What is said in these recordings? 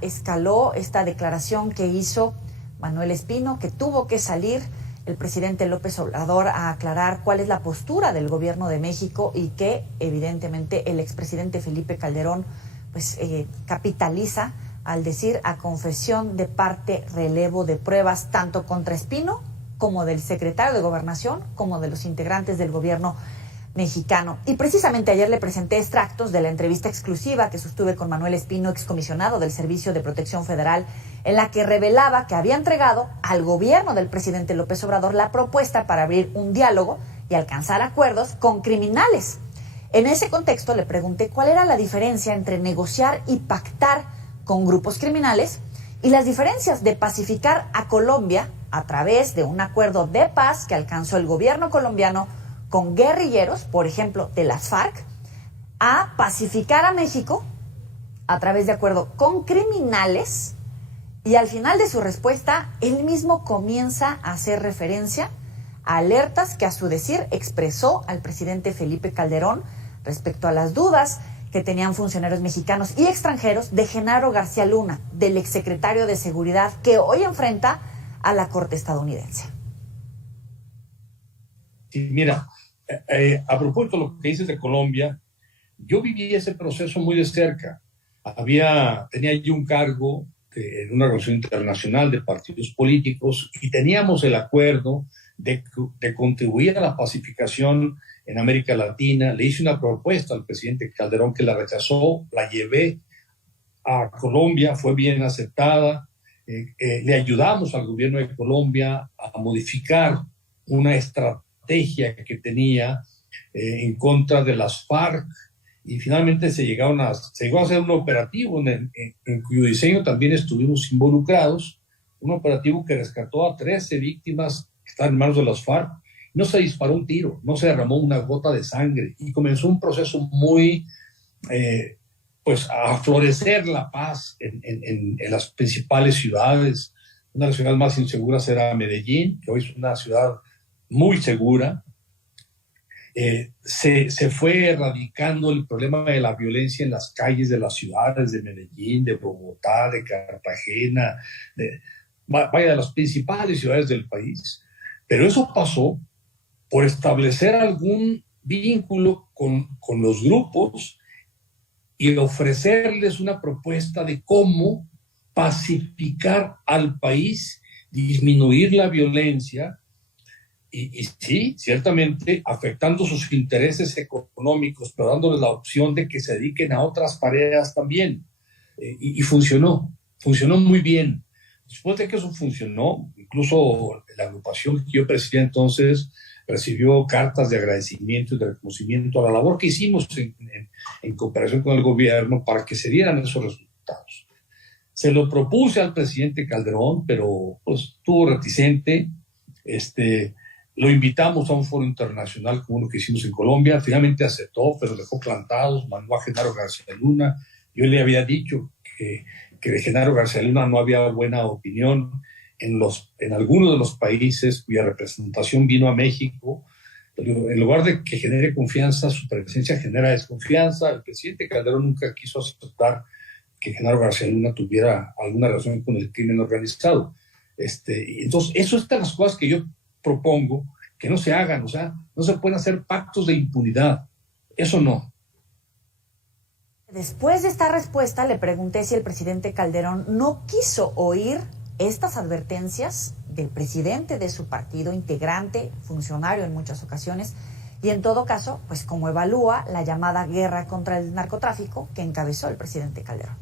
Escaló esta declaración que hizo Manuel Espino, que tuvo que salir el presidente López Obrador a aclarar cuál es la postura del gobierno de México y que evidentemente el expresidente Felipe Calderón capitaliza al decir a confesión de parte relevo de pruebas tanto contra Espino como del secretario de Gobernación como de los integrantes del gobierno mexicano. Y precisamente ayer le presenté extractos de la entrevista exclusiva que sostuve con Manuel Espino, excomisionado del Servicio de Protección Federal, en la que revelaba que había entregado al gobierno del presidente López Obrador la propuesta para abrir un diálogo y alcanzar acuerdos con criminales. En ese contexto le pregunté cuál era la diferencia entre negociar y pactar con grupos criminales y las diferencias de pacificar a Colombia a través de un acuerdo de paz que alcanzó el gobierno colombiano con guerrilleros, por ejemplo, de las FARC, a pacificar a México a través de acuerdo con criminales. Y al final de su respuesta, él mismo comienza a hacer referencia a alertas que a su decir expresó al presidente Felipe Calderón respecto a las dudas que tenían funcionarios mexicanos y extranjeros de Genaro García Luna, del exsecretario de Seguridad, que hoy enfrenta a la Corte estadounidense. Sí, mira, a propósito de lo que dices de Colombia, yo viví ese proceso muy de cerca. Tenía yo un cargo en una organización internacional de partidos políticos y teníamos el acuerdo de contribuir a la pacificación en América Latina. Le hice una propuesta al presidente Calderón que la rechazó, la llevé a Colombia, fue bien aceptada. Le ayudamos al gobierno de Colombia a modificar una estrategia que tenía en contra de las FARC y finalmente se llegó a hacer un operativo en cuyo diseño también estuvimos involucrados, un operativo que rescató a 13 víctimas que están en manos de las FARC. No se disparó un tiro, no se derramó una gota de sangre y comenzó un proceso muy, a florecer la paz en las principales ciudades. Una de las ciudades más inseguras era Medellín, que hoy es una ciudad muy segura. Se fue erradicando el problema de la violencia en las calles de las ciudades de Medellín, de Bogotá, de Cartagena, de las principales ciudades del país. Pero eso pasó por establecer algún vínculo con los grupos y ofrecerles una propuesta de cómo pacificar al país, disminuir la violencia y sí, ciertamente afectando sus intereses económicos, pero dándoles la opción de que se dediquen a otras tareas también. Y funcionó muy bien. Después de que eso funcionó, incluso la agrupación que yo presidía entonces recibió cartas de agradecimiento y de reconocimiento a la labor que hicimos en cooperación con el gobierno para que se dieran esos resultados. Se lo propuse al presidente Calderón, pero pues estuvo reticente. Lo invitamos a un foro internacional como uno que hicimos en Colombia. Finalmente aceptó, pero dejó plantados, mandó a Genaro García Luna. Yo le había dicho que de Genaro García Luna no había buena opinión en algunos de los países cuya representación vino a México. Pero en lugar de que genere confianza, su presencia genera desconfianza. El presidente Calderón nunca quiso aceptar que Genaro García Luna tuviera alguna relación con el crimen organizado. Entonces, eso es de las cosas que yo propongo que no se hagan. O sea, no se pueden hacer pactos de impunidad. Eso no. Después de esta respuesta le pregunté si el presidente Calderón no quiso oír estas advertencias del presidente de su partido, integrante, funcionario en muchas ocasiones, y en todo caso, pues cómo evalúa la llamada guerra contra el narcotráfico que encabezó el presidente Calderón.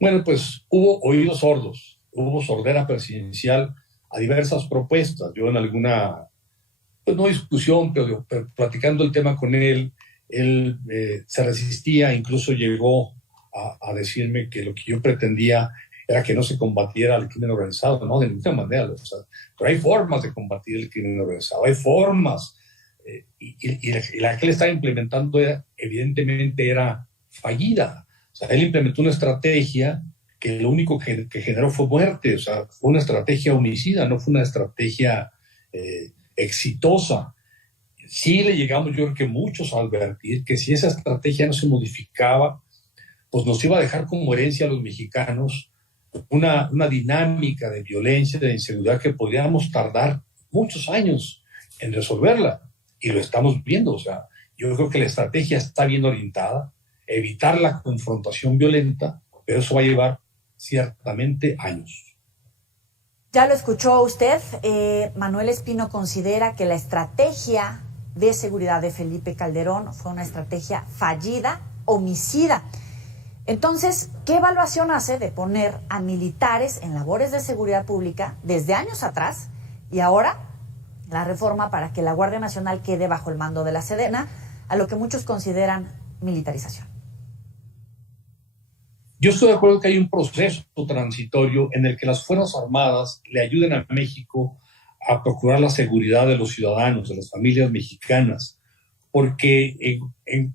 Bueno, pues hubo oídos sordos, hubo sordera presidencial a diversas propuestas. Yo en alguna, pues no discusión, pero platicando el tema con él se resistía, incluso llegó a decirme que lo que yo pretendía era que no se combatiera el crimen organizado, no, de ninguna manera. O sea, pero hay formas de combatir el crimen organizado, hay formas, y la que él estaba implementando evidentemente era fallida. O sea, él implementó una estrategia que lo único que generó fue muerte. O sea, fue una estrategia homicida, no fue una estrategia exitosa. Sí le llegamos, yo creo que muchos, a advertir que si esa estrategia no se modificaba, pues nos iba a dejar como herencia a los mexicanos una dinámica de violencia, de inseguridad que podríamos tardar muchos años en resolverla. Y lo estamos viendo. O sea, yo creo que la estrategia está bien orientada, evitar la confrontación violenta, pero eso va a llevar ciertamente años. Ya lo escuchó usted, Manuel Espino considera que la estrategia de seguridad de Felipe Calderón fue una estrategia fallida, homicida. Entonces, ¿qué evaluación hace de poner a militares en labores de seguridad pública desde años atrás y ahora la reforma para que la Guardia Nacional quede bajo el mando de la Sedena, a lo que muchos consideran militarización? Yo estoy de acuerdo que hay un proceso transitorio en el que las Fuerzas Armadas le ayuden a México a procurar la seguridad de los ciudadanos, de las familias mexicanas, porque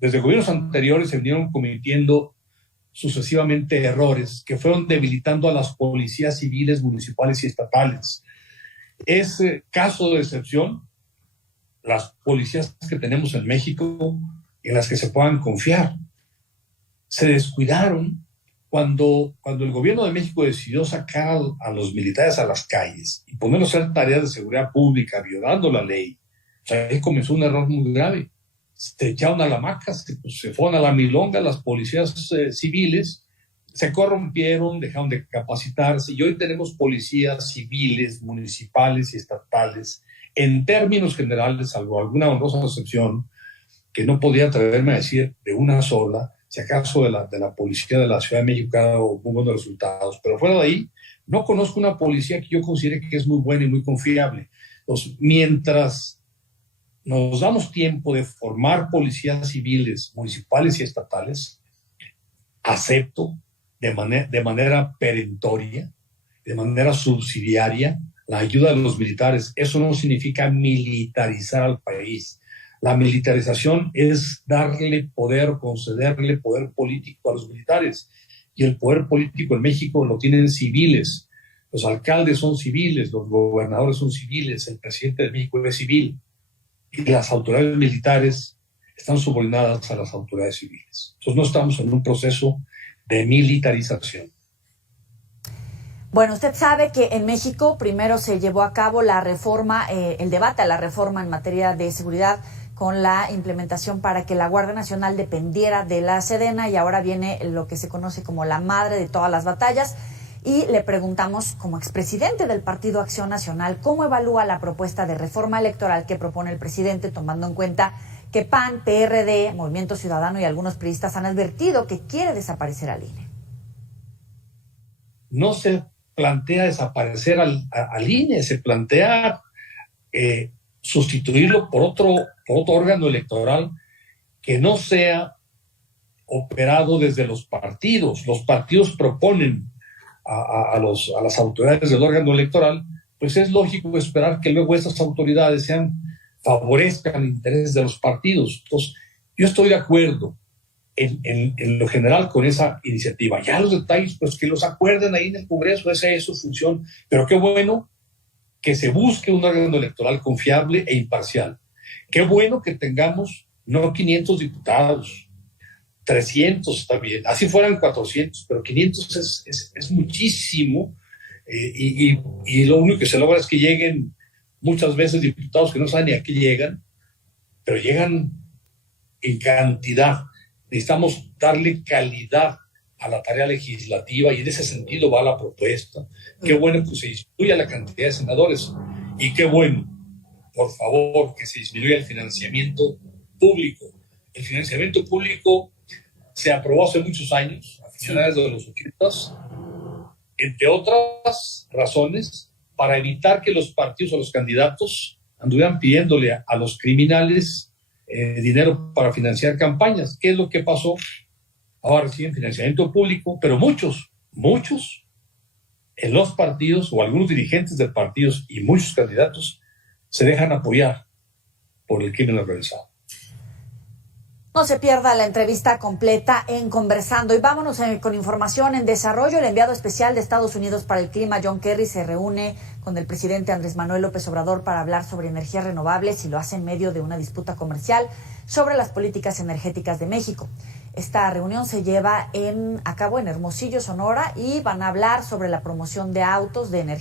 desde gobiernos anteriores se vinieron cometiendo sucesivamente errores que fueron debilitando a las policías civiles, municipales y estatales. Es caso de excepción las policías que tenemos en México en las que se puedan confiar. Se descuidaron cuando el gobierno de México decidió sacar a los militares a las calles y ponerlos a hacer tareas de seguridad pública, violando la ley. O sea, ahí comenzó un error muy grave. Se echaron a la hamaca, se fueron a la milonga, las policías civiles se corrompieron, dejaron de capacitarse y hoy tenemos policías civiles, municipales y estatales, en términos generales, salvo alguna honrosa excepción, que no podía atreverme a decir de una sola, si acaso de la policía de la Ciudad de México ha dado muy buenos resultados, pero fuera de ahí, no conozco una policía que yo considere que es muy buena y muy confiable. Entonces, mientras nos damos tiempo de formar policías civiles, municipales y estatales, acepto de manera perentoria, de manera subsidiaria, la ayuda de los militares. Eso no significa militarizar al país. La militarización es darle poder, concederle poder político a los militares. Y el poder político en México lo tienen civiles. Los alcaldes son civiles, los gobernadores son civiles, el presidente de México es civil. Y las autoridades militares están subordinadas a las autoridades civiles. Entonces no estamos en un proceso de militarización. Bueno, usted sabe que en México primero se llevó a cabo la reforma, el debate a la reforma en materia de seguridad con la implementación para que la Guardia Nacional dependiera de la Sedena, y ahora viene lo que se conoce como la madre de todas las batallas. Y le preguntamos, como expresidente del Partido Acción Nacional, ¿cómo evalúa la propuesta de reforma electoral que propone el presidente, tomando en cuenta que PAN, PRD, Movimiento Ciudadano y algunos priistas han advertido que quiere desaparecer al INE? No se plantea desaparecer al INE, se plantea sustituirlo por otro órgano electoral que no sea operado desde los partidos. Los partidos proponen a las autoridades del órgano electoral, pues es lógico esperar que luego esas autoridades favorezcan el interés de los partidos. Entonces, yo estoy de acuerdo en lo general con esa iniciativa. Ya los detalles, pues que los acuerden ahí en el Congreso, esa es su función. Pero qué bueno que se busque un órgano electoral confiable e imparcial. Qué bueno que tengamos no 500 diputados, 300 está bien, así fueran 400, pero 500 es muchísimo, y lo único que se logra es que lleguen muchas veces diputados que no saben ni a qué llegan, pero llegan en cantidad. Necesitamos darle calidad a la tarea legislativa y en ese sentido va la propuesta. Qué bueno que se disminuya la cantidad de senadores y qué bueno, por favor, que se disminuya el financiamiento público. El financiamiento público se aprobó hace muchos años, a finales de los 80, entre otras razones, para evitar que los partidos o los candidatos anduvieran pidiéndole a los criminales dinero para financiar campañas. ¿Qué es lo que pasó? Ahora reciben financiamiento público, pero muchos en los partidos o algunos dirigentes de partidos y muchos candidatos se dejan apoyar por el crimen organizado. No se pierda la entrevista completa en Conversando. Y vámonos con información en desarrollo. El enviado especial de Estados Unidos para el clima, John Kerry, se reúne con el presidente Andrés Manuel López Obrador para hablar sobre energías renovables, y lo hace en medio de una disputa comercial sobre las políticas energéticas de México. Esta reunión se lleva a cabo en Hermosillo, Sonora, y van a hablar sobre la promoción de autos de energía